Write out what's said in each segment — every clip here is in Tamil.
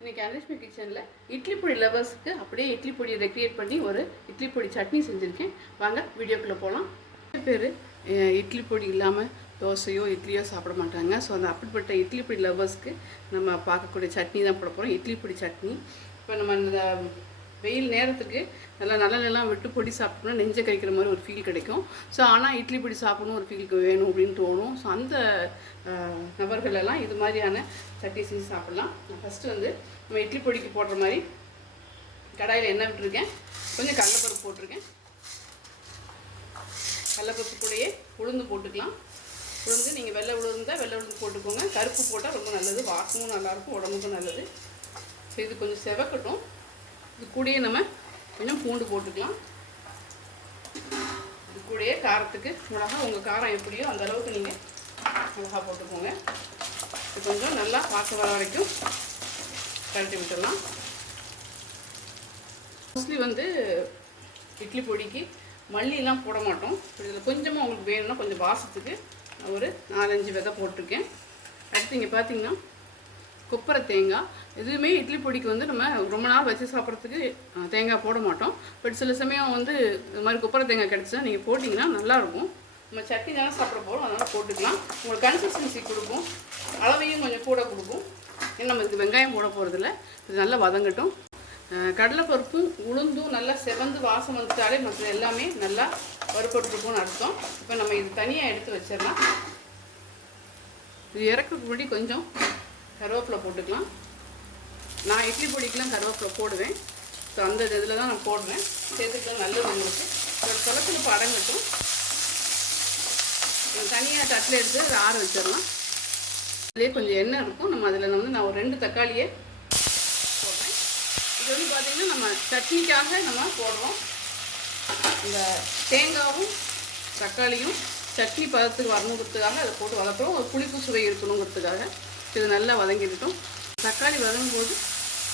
இன்றைக்கி அனுஷ்மி கிச்சனில் இட்லி பொடி லவர்ஸுக்கு அப்படியே இட்லி பொடியை ரெக்ரியேட் பண்ணி ஒரு இட்லி பொடி சட்னி செஞ்சுருக்கேன். வாங்க வீடியோக்குள்ளே போகலாம் பேர் இட்லி பொடி இல்லாமல் தோசையோ இட்லியோ சாப்பிட மாட்டாங்க. ஸோ அந்த அப்படிப்பட்ட இட்லி பொடி லவர்ஸ்க்கு நம்ம பார்க்கக்கூடிய சட்னி தான் போட போகிறோம் இட்லி பொடி சட்னி. இப்போ நம்ம இந்த வெயில் நேரத்துக்கு நல்லா நல்லெண்ணெல்லாம் விட்டு பொடி சாப்பிட்டோம்னா நெஞ்சை கறிக்கிற மாதிரி ஒரு ஃபீல் கிடைக்கும். ஸோ ஆனால் இட்லி பொடி சாப்பிடணும் ஒரு ஃபீலுக்கு வேணும் அப்படின்னு தோணும். ஸோ அந்த நபர்களெல்லாம் இது மாதிரியான சட்னி செஞ்சு சாப்பிட்லாம். நான் ஃபஸ்ட்டு வந்து நம்ம இட்லி பொடிக்கு போடுற மாதிரி கடாயில் எண்ணெய் விட்டுருக்கேன். கொஞ்சம் கடலப்பருப்பு போட்டிருக்கேன். கடலப்பருப்பு கூடயே உளுந்து போட்டுக்கலாம். உளுந்து நீங்கள் வெள்ளை உளுந்தா வெள்ளை உளுந்து போட்டுக்கோங்க. கருப்பு போட்டால் ரொம்ப நல்லது. வாசமும் நல்லாயிருக்கும் உடம்புக்கும் நல்லது. ஸோ இது கொஞ்சம் செவக்கட்டும். இது கூடயே நம்ம கொஞ்சம் பூண்டு போட்டுக்கலாம். இது கூடயே காரத்துக்கு மிளகா உங்கள் காரம் எப்படியோ அந்த அளவுக்கு நீங்கள் மிளகா போட்டுக்கோங்க. இது கொஞ்சம் நல்லா பார்க்க வர வரைக்கும் கழட்டி விட்டுடலாம். மோஸ்ட்லி வந்து இட்லி பொடிக்கு மல்லிலாம் போட மாட்டோம். இதில் கொஞ்சமாக உங்களுக்கு வேணும்னா கொஞ்சம் வாசத்துக்கு நான் ஒரு நாலஞ்சு விதை போட்டிருக்கேன். அடுத்து இங்கே பார்த்தீங்கன்னா கொப்பரை தேங்காய் எதுவுமே இட்லி பொடிக்கு வந்து நம்ம ரொம்ப நாள் வச்சு சாப்பிட்றதுக்கு தேங்காய் போட மாட்டோம். பட் சில சமயம் வந்து இது மாதிரி கொப்பரை தேங்காய் கிடச்சா நீங்கள் போட்டிங்கன்னா நல்லாயிருக்கும் நம்ம சட்னி தானே சாப்பிட போகிறோம் அதனால் போட்டுக்கலாம். உங்களுக்கு கன்சிஸ்டன்சி கொடுக்கும். அளவையும் கொஞ்சம் கூட கொடுக்கும். ஏன்னா நம்ம இதுக்கு வெங்காயம் போட போகிறதில்ல இது நல்லா வதங்கட்டும். கடலைப்பருப்பும் உளுந்தும் நல்லா செவந்து வாசம் வந்துட்டாலே மற்ற எல்லாமே நல்லா வறுபட்டுருக்கும்னு அர்த்தம். இப்போ நம்ம இது தனியாக எடுத்து வச்சிடலாம். இது இறக்குறதுக்கு முன்னாடி கொஞ்சம் கருவேப்பிலை போட்டுக்கலாம். நான் இட்லி பொடிக்கெலாம் கருவேப்பிலை போடுவேன். ஸோ அந்த இதில் தான் நான் போடுவேன். சேர்த்துக்கலாம் நல்லது உங்களுக்கு. ஒரு கலப்பில் அடங்கட்டும். தனியாக தட்டில் எடுத்து அதை ஆற வச்சிடலாம். அதுலேயே கொஞ்சம் எண்ணெய் இருக்கும். நம்ம அதில் வந்து நான் ஒரு ரெண்டு தக்காளியை போடுறேன். இது வந்து பார்த்திங்கன்னா நம்ம சட்னிக்காக நம்ம போடுறோம். இந்த தேங்காவும் தக்காளியும் சட்னி பதத்துக்கு வரணுங்கிறதுக்காக அதை போட்டு வளர்க்குறோம். ஒரு புளிப்பு சுவை இருக்கணுங்கிறதுக்காக. இது நல்லா வதங்கிடட்டும். தக்காளி வதங்கும் போது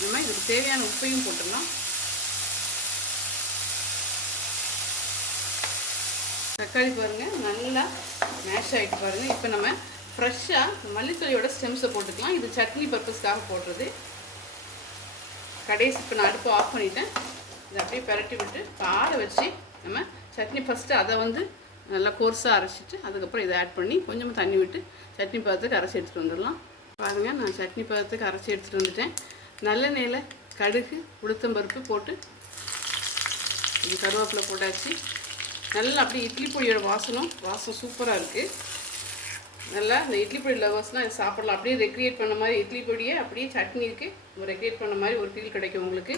நம்ம இதுக்கு தேவையான உப்பையும் போட்டுடலாம். தக்காளி பாருங்கள் நல்லா மேஷ் ஆகிட்டு பாருங்கள் இப்போ நம்ம ஃப்ரெஷ்ஷாக மல்லித்தொலியோட ஸ்டெம்ஸை போட்டுக்கலாம். இது சட்னி பர்பஸ்க்காக போடுறது. கடைசி இப்போ நான் அடுப்பு ஆஃப் பண்ணிவிட்டேன் இதை அப்படியே பரட்டி விட்டு பாட வச்சு நம்ம சட்னி ஃபஸ்ட்டு அதை வந்து நல்லா கோர்ஸாக அரைச்சிட்டு அதுக்கப்புறம் இதை ஆட் பண்ணி கொஞ்சமாக தண்ணி விட்டு சட்னி பதத்துக்கு அரைச்சி எடுத்துகிட்டு வந்துடலாம். பாருங்கள் நான் சட்னி பதத்துக்கு அரைச்சி எடுத்துகிட்டு வந்துட்டேன். நல்லெண்ணெயில் கடுகு உளுத்தம்பருப்பு போட்டு இது கருவேப்பிலை போட்டாச்சு. நல்லா அப்படியே இட்லி பொடியோட வாசனம் வாசம் சூப்பராக இருக்குது நல்லா இந்த இட்லி பொடி லவர்ஸ்னால் சாப்பிட்லாம் சாப்பிடலாம். அப்படியே ரெக்ரியேட் பண்ண மாதிரி இட்லி பொடியை அப்படியே சட்னி இருக்குது ரெக்ரியேட் பண்ண மாதிரி ஒரு ஃபீல் கிடைக்கும் உங்களுக்கு.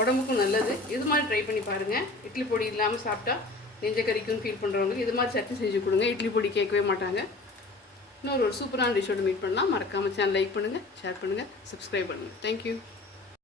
உடம்புக்கும் நல்லது. இது மாதிரி ட்ரை பண்ணி பாருங்கள் இட்லி பொடி இல்லாமல் சாப்பிட்டா நெஞ்ச கறிக்கும்னு ஃபீல் பண்ணுறவங்களுக்கு இது மாதிரி சட்னி செஞ்சு கொடுங்க. இட்லி பொடி கேட்கவே மாட்டாங்க. இன்னொரு ஒரு சூப்பரான டிஷ்ஷோட மீட் பண்ணலாம். மறக்காமல் சேனல் லைக் பண்ணுங்கள் ஷேர் பண்ணுங்கள் சப்ஸ்கிரைப் பண்ணுங்கள் தேங்க்யூ